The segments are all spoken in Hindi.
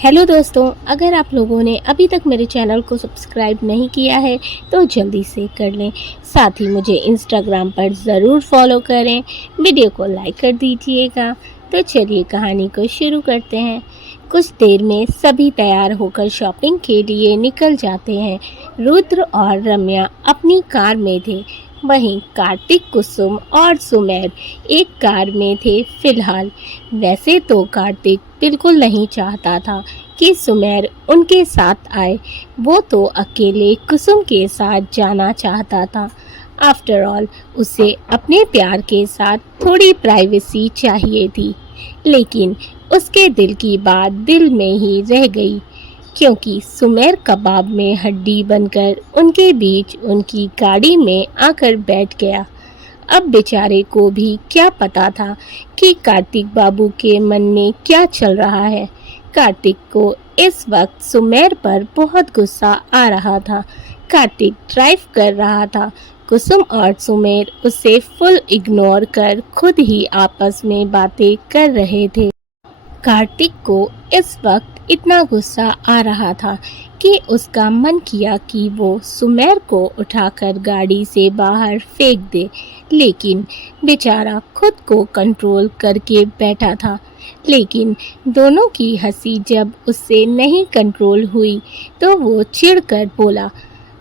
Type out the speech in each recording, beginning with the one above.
हेलो दोस्तों, अगर आप लोगों ने अभी तक मेरे चैनल को सब्सक्राइब नहीं किया है तो जल्दी से कर लें। साथ ही मुझे इंस्टाग्राम पर ज़रूर फॉलो करें। वीडियो को लाइक कर दीजिएगा। तो चलिए कहानी को शुरू करते हैं। कुछ देर में सभी तैयार होकर शॉपिंग के लिए निकल जाते हैं। रुद्र और रम्या अपनी कार में थे, वहीं कार्तिक, कुसुम और सुमेर एक कार में थे फिलहाल। वैसे तो कार्तिक बिल्कुल नहीं चाहता था कि सुमेर उनके साथ आए, वो तो अकेले कुसुम के साथ जाना चाहता था। आफ्टर ऑल उसे अपने प्यार के साथ थोड़ी प्राइवेसी चाहिए थी, लेकिन उसके दिल की बात दिल में ही रह गई, क्योंकि सुमेर कबाब में हड्डी बनकर उनके बीच उनकी गाड़ी में आकर बैठ गया। अब बेचारे को भी क्या पता था कि कार्तिक बाबू के मन में क्या चल रहा है। कार्तिक को इस वक्त सुमेर पर बहुत गुस्सा आ रहा था। कार्तिक ड्राइव कर रहा था। कुसुम और सुमेर उसे फुल इग्नोर कर खुद ही आपस में बातें कर रहे थे। कार्तिक को इस वक्त इतना गुस्सा आ रहा था कि उसका मन किया कि वो सुमेर को उठाकर गाड़ी से बाहर फेंक दे, लेकिन बेचारा खुद को कंट्रोल करके बैठा था। लेकिन दोनों की हंसी जब उससे नहीं कंट्रोल हुई तो वो चिढ़कर बोला,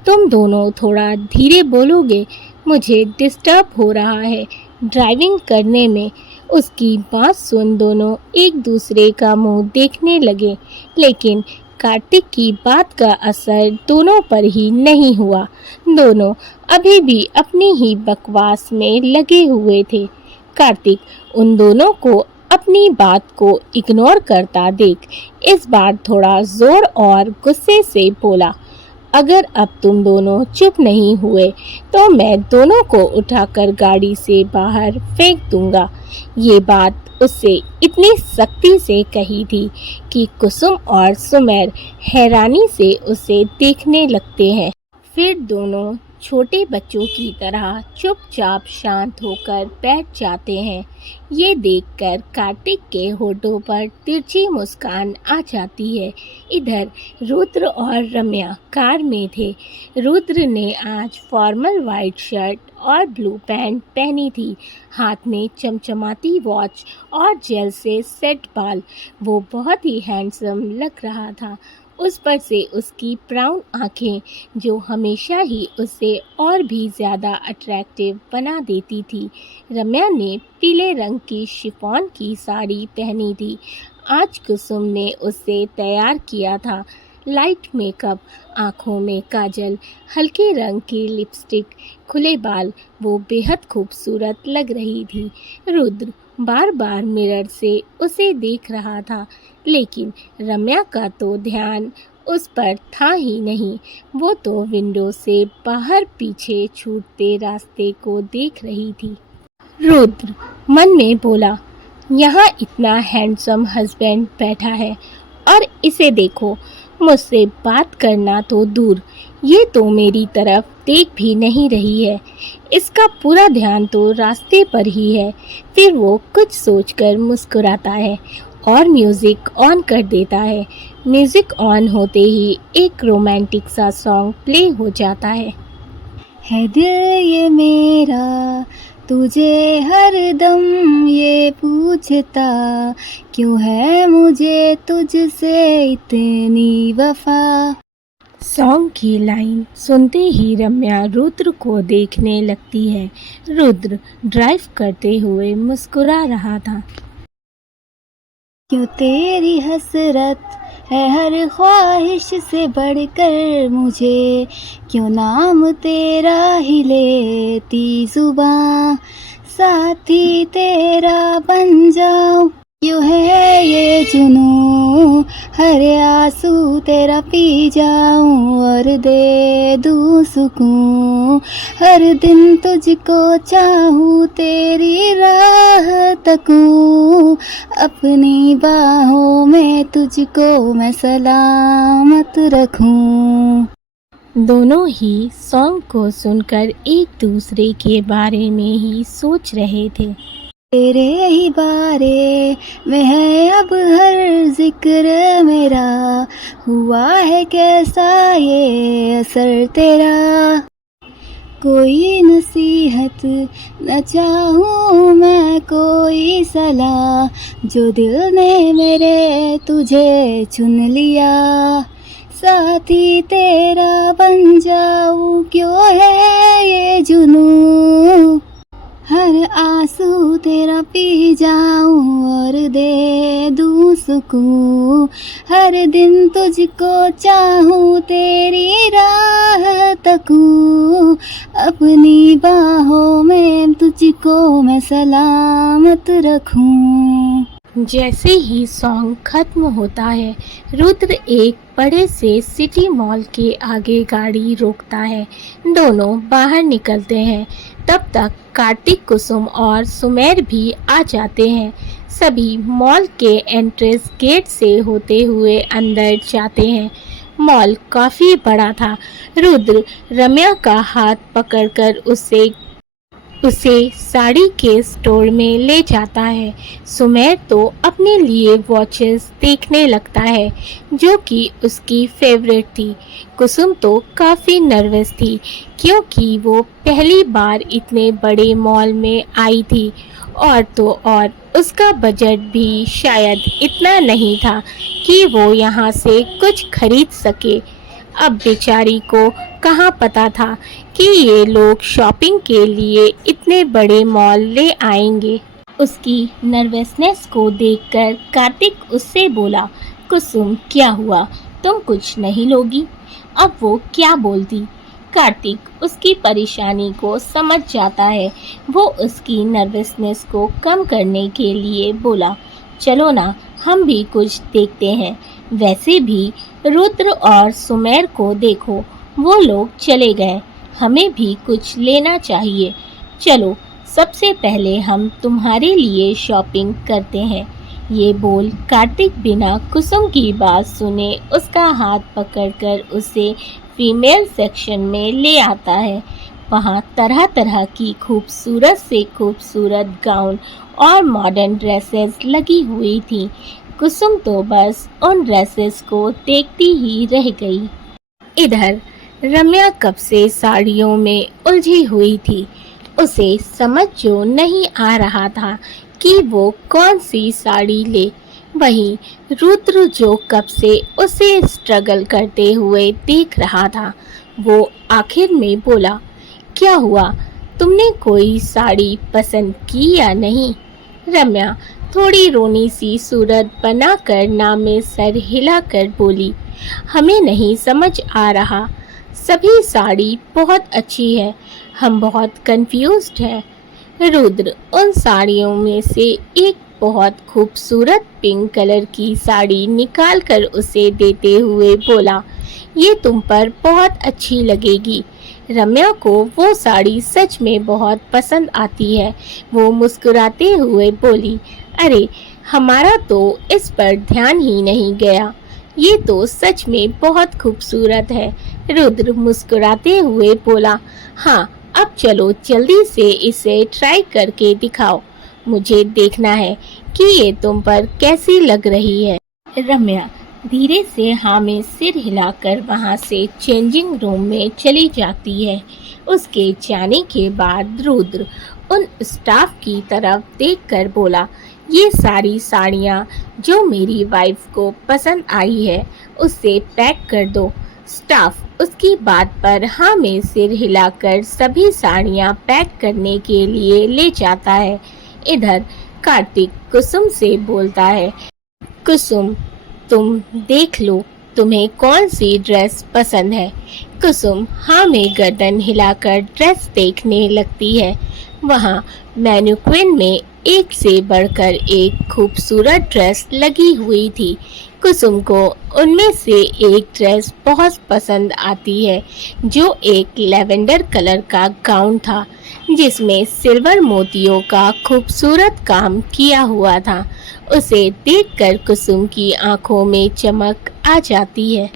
तुम दोनों थोड़ा धीरे बोलोगे, मुझे डिस्टर्ब हो रहा है ड्राइविंग करने में। उसकी बात सुन दोनों एक दूसरे का मुंह देखने लगे, लेकिन कार्तिक की बात का असर दोनों पर ही नहीं हुआ। दोनों अभी भी अपनी ही बकवास में लगे हुए थे। कार्तिक उन दोनों को अपनी बात को इग्नोर करता देख इस बार थोड़ा जोर और गुस्से से बोला, अगर अब तुम दोनों चुप नहीं हुए तो मैं दोनों को उठाकर गाड़ी से बाहर फेंक दूंगा। ये बात उससे इतनी सख्ती से कही थी कि कुसुम और सुमेर हैरानी से उसे देखने लगते हैं। फिर दोनों छोटे बच्चों की तरह चुपचाप शांत होकर बैठ जाते हैं। ये देखकर कार्तिक के होठों पर तिरछी मुस्कान आ जाती है। इधर रुद्र और रम्या कार में थे। रुद्र ने आज फॉर्मल वाइट शर्ट और ब्लू पैंट पहनी थी, हाथ में चमचमाती वॉच और जेल से सेट बाल। वो बहुत ही हैंडसम लग रहा था। उस पर से उसकी ब्राउन आँखें जो हमेशा ही उसे और भी ज़्यादा अट्रैक्टिव बना देती थी। रम्या ने पीले रंग की शिफॉन की साड़ी पहनी थी। आज कुसुम ने उसे तैयार किया था। लाइट मेकअप, आँखों में काजल, हल्के रंग की लिपस्टिक, खुले बाल, वो बेहद खूबसूरत लग रही थी। रुद्र बार बार मिरर से उसे देख रहा था, लेकिन रम्या का तो ध्यान उस पर था ही नहीं। वो तो विंडो से बाहर पीछे छूटते रास्ते को देख रही थी। रुद्र मन में बोला, यहाँ इतना हैंडसम हस्बैंड बैठा है और इसे देखो, मुझसे बात करना तो दूर, ये तो मेरी तरफ देख भी नहीं रही है। इसका पूरा ध्यान तो रास्ते पर ही है। फिर वो कुछ सोचकर मुस्कुराता है और म्यूज़िक ऑन कर देता है। म्यूज़िक ऑन होते ही एक रोमांटिक सा सॉन्ग प्ले हो जाता है दिल ये मेरा तुझे हरदम ये पूछता, क्यों है मुझे तुझसे इतनी वफा। सॉन्ग की लाइन सुनते ही रम्या रुद्र को देखने लगती है। रुद्र ड्राइव करते हुए मुस्कुरा रहा था। क्यों तेरी हसरत है हर ख्वाहिश से बढ़कर मुझे, क्यों नाम तेरा ही लेती जुबां, साथी तेरा बन जाऊं, क्यों है ये जुनूं, हर आंसू तेरा पी जाऊं और दे दूं सुकून, हर दिन तुझको चाहूं, तेरी राह तकूं, अपनी बाहों में तुझको मैं सलामत रखूं। दोनों ही सॉन्ग को सुनकर एक दूसरे के बारे में ही सोच रहे थे। तेरे ही बारे में है अब हर जिक्र मेरा, हुआ है कैसा ये असर तेरा। कोई नसीहत न चाहूँ मैं, कोई सलाह, जो दिल ने मेरे तुझे चुन लिया। साथी तेरा बन जाऊँ, क्यों है ये जुनून, हर आंसू तेरा पी जाऊं और दे दूं सुकून। हर दिन तुझको चाहूं, तेरी राह तकूं, अपनी बाहों में तुझको मैं सलामत रखूं। जैसे ही सॉन्ग खत्म होता है, रुद्र एक बड़े से सिटी मॉल के आगे गाड़ी रोकता है। दोनों बाहर निकलते हैं। तब तक कार्तिक, कुसुम और सुमेर भी आ जाते हैं। सभी मॉल के एंट्रेंस गेट से होते हुए अंदर जाते हैं। मॉल काफ़ी बड़ा था। रुद्र रम्या का हाथ पकड़कर उसे साड़ी के स्टोर में ले जाता है। सुमेर तो अपने लिए वॉचेस देखने लगता है जो कि उसकी फेवरेट थी। कुसुम तो काफ़ी नर्वस थी क्योंकि वो पहली बार इतने बड़े मॉल में आई थी और तो और उसका बजट भी शायद इतना नहीं था कि वो यहाँ से कुछ खरीद सके। अब बेचारी को कहाँ पता था कि ये लोग शॉपिंग के लिए इतने बड़े मॉल ले आएंगे। उसकी नर्वसनेस को देखकर कार्तिक उससे बोला, कुसुम क्या हुआ, तुम कुछ नहीं लोगी? अब वो क्या बोलती। कार्तिक उसकी परेशानी को समझ जाता है। वो उसकी नर्वसनेस को कम करने के लिए बोला, चलो ना हम भी कुछ देखते हैं। वैसे भी रुद्र और सुमेर को देखो, वो लोग चले गए, हमें भी कुछ लेना चाहिए। चलो सबसे पहले हम तुम्हारे लिए शॉपिंग करते हैं। ये बोल कार्तिक बिना कुसुम की बात सुने उसका हाथ पकड़कर उसे फीमेल सेक्शन में ले आता है। वहाँ तरह तरह की खूबसूरत से खूबसूरत गाउन और मॉडर्न ड्रेसेस लगी हुई थी। कुसुम तो बस उन ड्रेसेस को देखती ही रह गई। इधर रम्या कब से साड़ियों में उलझी हुई थी। उसे समझ जो नहीं आ रहा था कि वो कौन सी साड़ी ले। वहीं रुद्र जो कब से उसे स्ट्रगल करते हुए देख रहा था, वो आखिर में बोला, क्या हुआ, तुमने कोई साड़ी पसंद की या नहीं? रम्या थोड़ी रोनी सी सूरत बनाकर ना में सर हिलाकर बोली, हमें नहीं समझ आ रहा। सभी साड़ी बहुत अच्छी है, हम बहुत कंफ्यूज्ड हैं। रुद्र उन साड़ियों में से एक बहुत खूबसूरत पिंक कलर की साड़ी निकालकर उसे देते हुए बोला, ये तुम पर बहुत अच्छी लगेगी। रम्या को वो साड़ी सच में बहुत पसंद आती है। वो मुस्कुराते हुए बोली, अरे हमारा तो इस पर ध्यान ही नहीं गया, ये तो सच में बहुत खूबसूरत है। रुद्र मुस्कुराते हुए बोला, हाँ अब चलो जल्दी से इसे ट्राई करके दिखाओ, मुझे देखना है कि ये तुम पर कैसी लग रही है। रम्या धीरे से हाँ में सिर हिलाकर वहाँ से चेंजिंग रूम में चली जाती है। उसके जाने के बाद रुद्र उन स्टाफ की तरफ देखकर बोला, ये सारी साड़ियाँ जो मेरी वाइफ को पसंद आई है उसे पैक कर दो। स्टाफ उसकी बात पर हाँ में सिर हिलाकर सभी साड़ियाँ पैक करने के लिए ले जाता है। इधर कार्तिक कुसुम से बोलता है, कुसुम तुम देख लो तुम्हें कौन सी ड्रेस पसंद है। कुसुम हाँ में गर्दन हिलाकर ड्रेस देखने लगती है। वहाँ मैन्युक्विन में एक से बढ़कर एक खूबसूरत ड्रेस लगी हुई थी। कुसुम को उनमें से एक ड्रेस बहुत पसंद आती है जो एक लेवेंडर कलर का गाउन था जिसमें सिल्वर मोतियों का खूबसूरत काम किया हुआ था। उसे देखकर कुसुम की आंखों में चमक आ जाती है,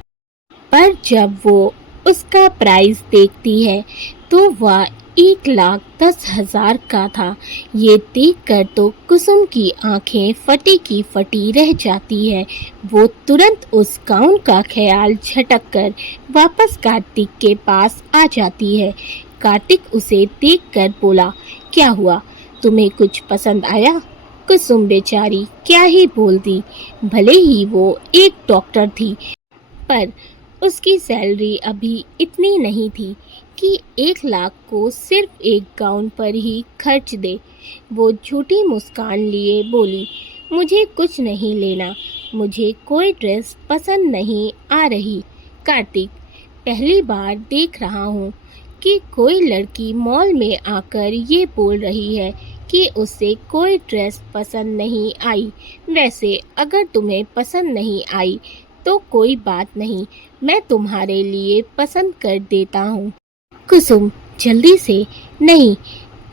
पर जब वो उसका प्राइस देखती है तो वह 1,10,000 का था। ये देखकर तो कुसुम की आंखें फटी की फटी रह जाती है। वो तुरंत उस गाउन का ख्याल झटक कर वापस कार्तिक के पास आ जाती है। कार्तिक उसे देखकर बोला, क्या हुआ, तुम्हें कुछ पसंद आया? कुसुम बेचारी क्या ही बोलती। भले ही वो एक डॉक्टर थी, पर उसकी सैलरी अभी इतनी नहीं थी कि 1 लाख को सिर्फ एक गाउन पर ही खर्च दे। वो झूठी मुस्कान लिए बोली, मुझे कुछ नहीं लेना, मुझे कोई ड्रेस पसंद नहीं आ रही। कार्तिक, पहली बार देख रहा हूँ कि कोई लड़की मॉल में आकर ये बोल रही है कि उसे कोई ड्रेस पसंद नहीं आई। वैसे अगर तुम्हें पसंद नहीं आई तो कोई बात नहीं, मैं तुम्हारे लिए पसंद कर देता हूँ। कुसुम जल्दी से, नहीं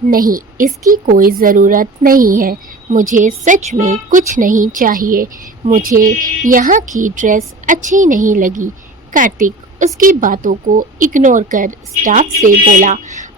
नहीं, इसकी कोई ज़रूरत नहीं है, मुझे सच में कुछ नहीं चाहिए, मुझे यहाँ की ड्रेस अच्छी नहीं लगी। कार्तिक उसकी बातों को इग्नोर कर स्टाफ से बोला,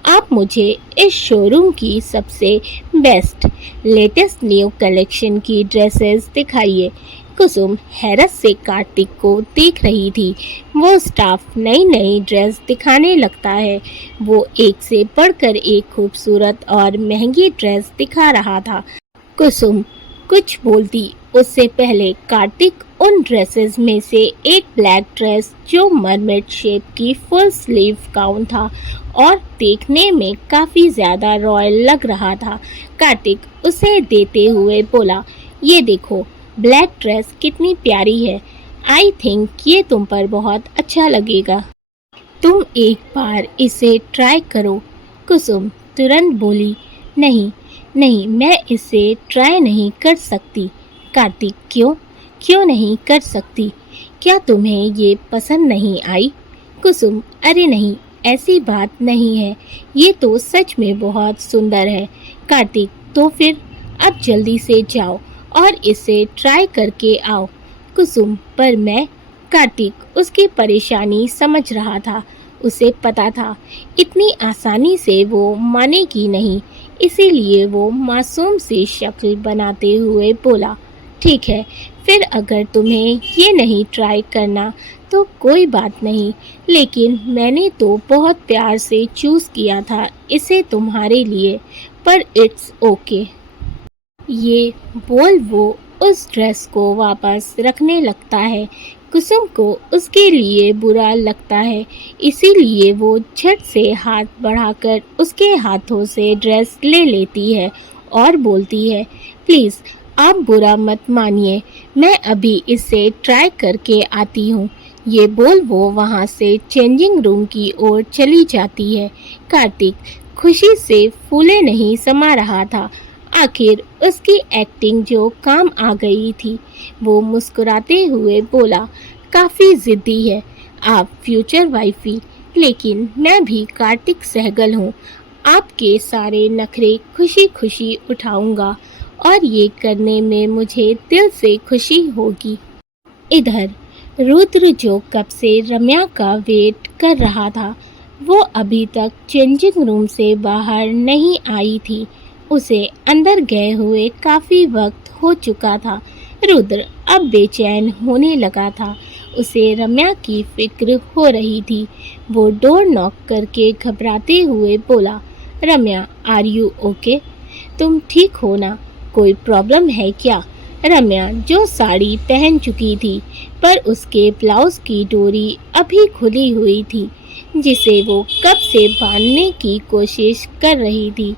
आप मुझे इस शोरूम की सबसे बेस्ट लेटेस्ट न्यू कलेक्शन की ड्रेसेस दिखाइए। कुसुम हैरत से कार्तिक को देख रही थी। वो स्टाफ नई नई ड्रेस दिखाने लगता है। वो एक से बढ़कर एक खूबसूरत और महंगी ड्रेस दिखा रहा था। कुसुम कुछ बोलती उससे पहले कार्तिक उन ड्रेसेस में से एक ब्लैक ड्रेस जो मरमेड शेप की फुल स्लीव गाउन था और देखने में काफ़ी ज़्यादा रॉयल लग रहा था, कार्तिक उसे देते हुए बोला, ये देखो ब्लैक ड्रेस कितनी प्यारी है, आई थिंक ये तुम पर बहुत अच्छा लगेगा, तुम एक बार इसे ट्राई करो। कुसुम तुरंत बोली, नहीं नहीं, मैं इसे ट्राई नहीं कर सकती। कार्तिक, क्यों क्यों नहीं कर सकती? क्या तुम्हें ये पसंद नहीं आई? कुसुम, अरे नहीं, ऐसी बात नहीं है, ये तो सच में बहुत सुंदर है। कार्तिक, तो फिर अब जल्दी से जाओ और इसे ट्राई करके आओ। कुसुम, पर मैं, कार्तिक उसकी परेशानी समझ रहा था। उसे पता था इतनी आसानी से वो मानेगी नहीं, इसीलिए वो मासूम सी शक्ल बनाते हुए बोला, ठीक है, फिर अगर तुम्हें ये नहीं ट्राई करना तो कोई बात नहीं, लेकिन मैंने तो बहुत प्यार से चूज़ किया था इसे तुम्हारे लिए, पर इट्स ओके। ये बोल वो उस ड्रेस को वापस रखने लगता है। कुसुम को उसके लिए बुरा लगता है, इसीलिए वो झट से हाथ बढ़ाकर उसके हाथों से ड्रेस ले लेती है और बोलती है, प्लीज़ आप बुरा मत मानिए, मैं अभी इसे ट्राई करके आती हूँ। ये बोल वो वहाँ से चेंजिंग रूम की ओर चली जाती है। कार्तिक खुशी से फूले नहीं समा रहा था। आखिर उसकी एक्टिंग जो काम आ गई थी। वो मुस्कुराते हुए बोला, काफ़ी ज़िद्दी है आप फ्यूचर वाइफी, लेकिन मैं भी कार्तिक सहगल हूँ। आपके सारे नखरे खुशी खुशी उठाऊंगा और ये करने में मुझे दिल से खुशी होगी। इधर रुद्र जो कब से रम्या का वेट कर रहा था, वो अभी तक चेंजिंग रूम से बाहर नहीं आई थी। उसे अंदर गए हुए काफ़ी वक्त हो चुका था। रुद्र अब बेचैन होने लगा था। उसे रम्या की फिक्र हो रही थी। वो डोर नॉक करके घबराते हुए बोला, रम्या, आर यू ओके? तुम ठीक हो ना? कोई प्रॉब्लम है क्या? रम्या जो साड़ी पहन चुकी थी, पर उसके ब्लाउज की डोरी अभी खुली हुई थी, जिसे वो कब से बांधने की कोशिश कर रही थी,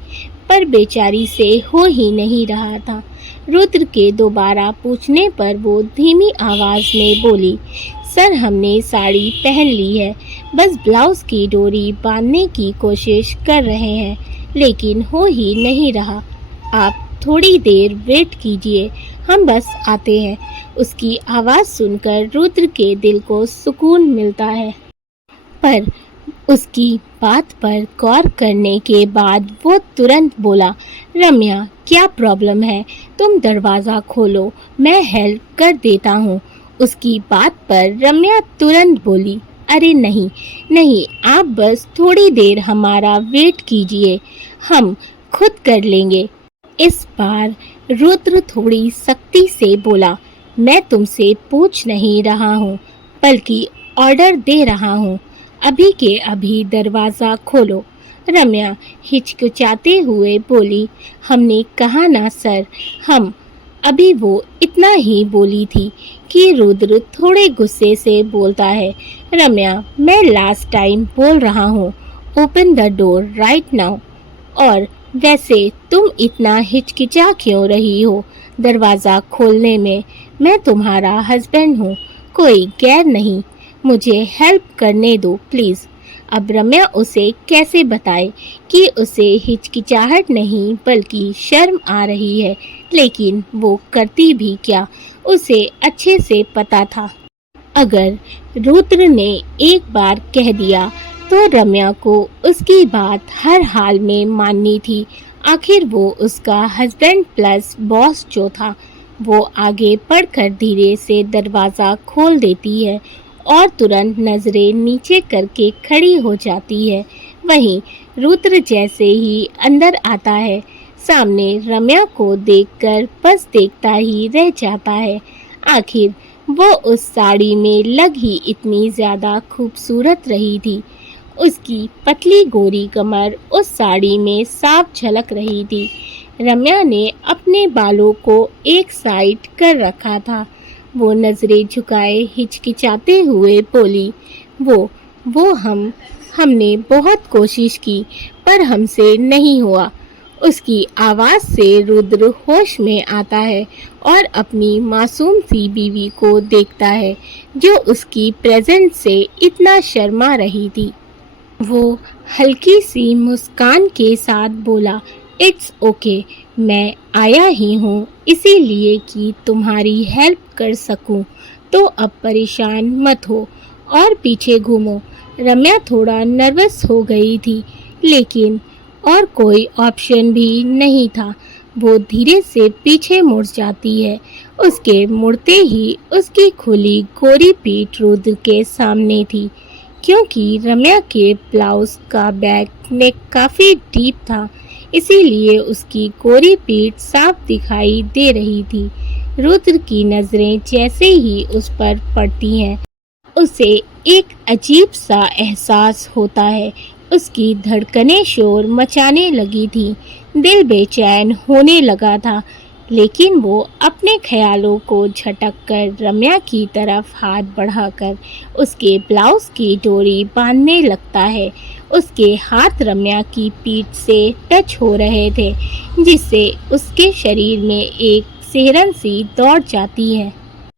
पर बेचारी से हो ही नहीं रहा था। रुद्र के दोबारा पूछने पर वो धीमी आवाज़ में बोली, सर हमने साड़ी पहन ली है, बस ब्लाउज़ की डोरी बांधने की कोशिश कर रहे हैं, लेकिन हो ही नहीं रहा। आप थोड़ी देर वेट कीजिए, हम बस आते हैं। उसकी आवाज़ सुनकर रुद्र के दिल को सुकून मिलता है, पर उसकी बात पर गौर करने के बाद वो तुरंत बोला, रम्या क्या प्रॉब्लम है? तुम दरवाज़ा खोलो, मैं हेल्प कर देता हूँ। उसकी बात पर रम्या तुरंत बोली, अरे नहीं, नहीं, आप बस थोड़ी देर हमारा वेट कीजिए, हम खुद कर लेंगे। इस बार रुद्र थोड़ी सख्ती से बोला, मैं तुमसे पूछ नहीं रहा हूँ, बल्कि ऑर्डर दे रहा हूँ। अभी के अभी दरवाज़ा खोलो। रम्या हिचकिचाते हुए बोली, हमने कहा ना सर, हम। अभी वो इतना ही बोली थी कि रुद्र थोड़े गुस्से से बोलता है, रम्या, मैं लास्ट टाइम बोल रहा हूँ, open the door right now. और वैसे तुम इतना हिचकिचा क्यों रही हो दरवाज़ा खोलने में? मैं तुम्हारा हस्बैंड हूँ, कोई गैर नहीं। मुझे हेल्प करने दो प्लीज़। अब रम्या उसे कैसे बताए कि उसे हिचकिचाहट नहीं बल्कि शर्म आ रही है, लेकिन वो करती भी क्या, उसे अच्छे से पता था। अगर रुद्र ने एक बार कह दिया तो रम्या को उसकी बात हर हाल में माननी थी। आखिर वो उसका हस्बैंड प्लस बॉस जो था। वो आगे बढ़कर धीरे से दरवाज़ा खोल देती है और तुरंत नज़रें नीचे करके खड़ी हो जाती है। वहीं रुद्र जैसे ही अंदर आता है, सामने रम्या को देखकर बस देखता ही रह जाता है। आखिर वो उस साड़ी में लग ही इतनी ज़्यादा खूबसूरत रही थी। उसकी पतली गोरी कमर उस साड़ी में साफ झलक रही थी। रम्या ने अपने बालों को एक साइड कर रखा था। वो नज़रें झुकाए हिचकिचाते हुए बोली, वो हमने बहुत कोशिश की पर हमसे नहीं हुआ। उसकी आवाज़ से रुद्र होश में आता है और अपनी मासूम सी बीवी को देखता है जो उसकी प्रेजेंस से इतना शर्मा रही थी। वो हल्की सी मुस्कान के साथ बोला, इट्स ओके, मैं आया ही हूँ इसीलिए कि तुम्हारी हेल्प कर सकूँ, तो अब परेशान मत हो और पीछे घूमो। रम्या थोड़ा नर्वस हो गई थी, लेकिन और कोई ऑप्शन भी नहीं था। वो धीरे से पीछे मुड़ जाती है। उसके मुड़ते ही उसकी खुली गोरी पीठ रुद्र के सामने थी। क्योंकि रम्या के ब्लाउज का बैक नेक काफ़ी डीप था, इसीलिए उसकी गोरी पीठ साफ दिखाई दे रही थी। रुद्र की नज़रें जैसे ही उस पर पड़ती हैं, उसे एक अजीब सा एहसास होता है। उसकी धड़कनें शोर मचाने लगी थी, दिल बेचैन होने लगा था, लेकिन वो अपने ख्यालों को झटक कर रम्या की तरफ हाथ बढ़ाकर उसके ब्लाउज की डोरी बांधने लगता है। उसके हाथ रम्या की पीठ से टच हो रहे थे, जिससे उसके शरीर में एक सिहरन सी दौड़ जाती है।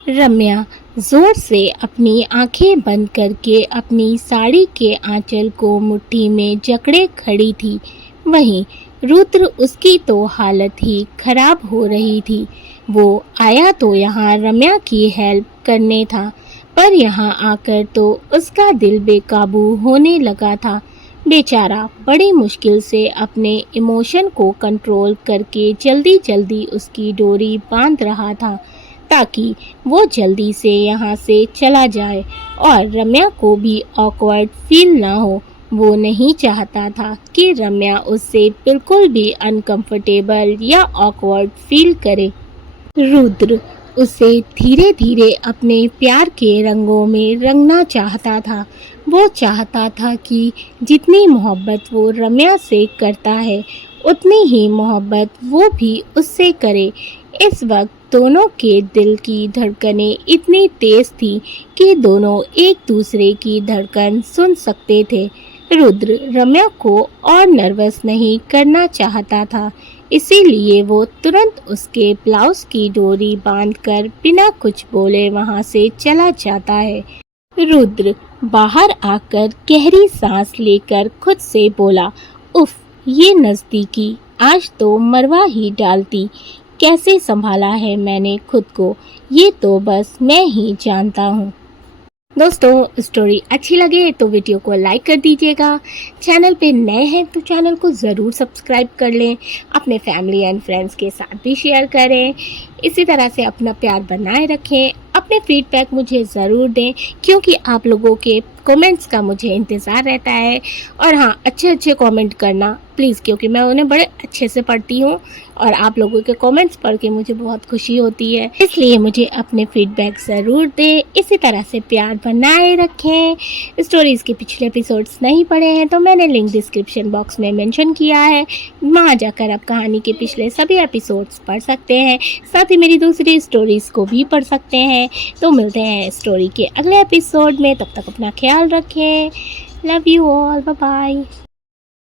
रम्या जोर से अपनी आंखें बंद करके अपनी साड़ी के आंचल को मुट्ठी में जकड़े खड़ी थी। वहीं रुद्र उसकी तो हालत ही खराब हो रही थी। वो आया तो यहाँ रम्या की हेल्प करने था, पर यहाँ आकर तो उसका दिल बेकाबू होने लगा था। बेचारा बड़ी मुश्किल से अपने इमोशन को कंट्रोल करके जल्दी जल्दी उसकी डोरी बांध रहा था, ताकि वो जल्दी से यहाँ से चला जाए और रम्या को भी ऑकवर्ड फील ना हो। वो नहीं चाहता था कि रम्या उससे बिल्कुल भी अनकंफर्टेबल या ऑकवर्ड फील करे। रुद्र उसे धीरे धीरे अपने प्यार के रंगों में रंगना चाहता था। वो चाहता था कि जितनी मोहब्बत वो रम्या से करता है, उतनी ही मोहब्बत वो भी उससे करे। इस वक्त दोनों के दिल की धड़कनें इतनी तेज थी कि दोनों एक दूसरे की धड़कन सुन सकते थे। रुद्र रम्या को और नर्वस नहीं करना चाहता था, इसीलिए वो तुरंत उसके ब्लाउज की डोरी बांधकर बिना कुछ बोले वहां से चला जाता है। रुद्र बाहर आकर गहरी सांस लेकर खुद से बोला, उफ, ये नज़दीकी आज तो मरवा ही डालती। कैसे संभाला है मैंने खुद को, ये तो बस मैं ही जानता हूँ। दोस्तों, स्टोरी अच्छी लगे तो वीडियो को लाइक कर दीजिएगा। चैनल पे नए हैं तो चैनल को ज़रूर सब्सक्राइब कर लें। अपने फैमिली एंड फ्रेंड्स के साथ भी शेयर करें। इसी तरह से अपना प्यार बनाए रखें। अपने फीडबैक मुझे ज़रूर दें, क्योंकि आप लोगों के कमेंट्स का मुझे इंतज़ार रहता है। और हाँ, अच्छे कमेंट करना प्लीज़, क्योंकि मैं उन्हें बड़े अच्छे से पढ़ती हूँ और आप लोगों के कमेंट्स पढ़ के मुझे बहुत खुशी होती है। इसलिए मुझे अपने फीडबैक ज़रूर दें, इसी तरह से प्यार बनाए रखें। स्टोरीज़ के पिछले एपिसोड्स नहीं पढ़े हैं तो मैंने लिंक डिस्क्रिप्शन बॉक्स में मेंशन किया है, वहाँ जाकर आप कहानी के पिछले सभी एपिसोड्स पढ़ सकते हैं। साथ ही मेरी दूसरी स्टोरीज़ को भी पढ़ सकते हैं। तो मिलते हैं स्टोरी के अगले एपिसोड में, तब तक अपना ख्याल रखें। Love you all, bye bye.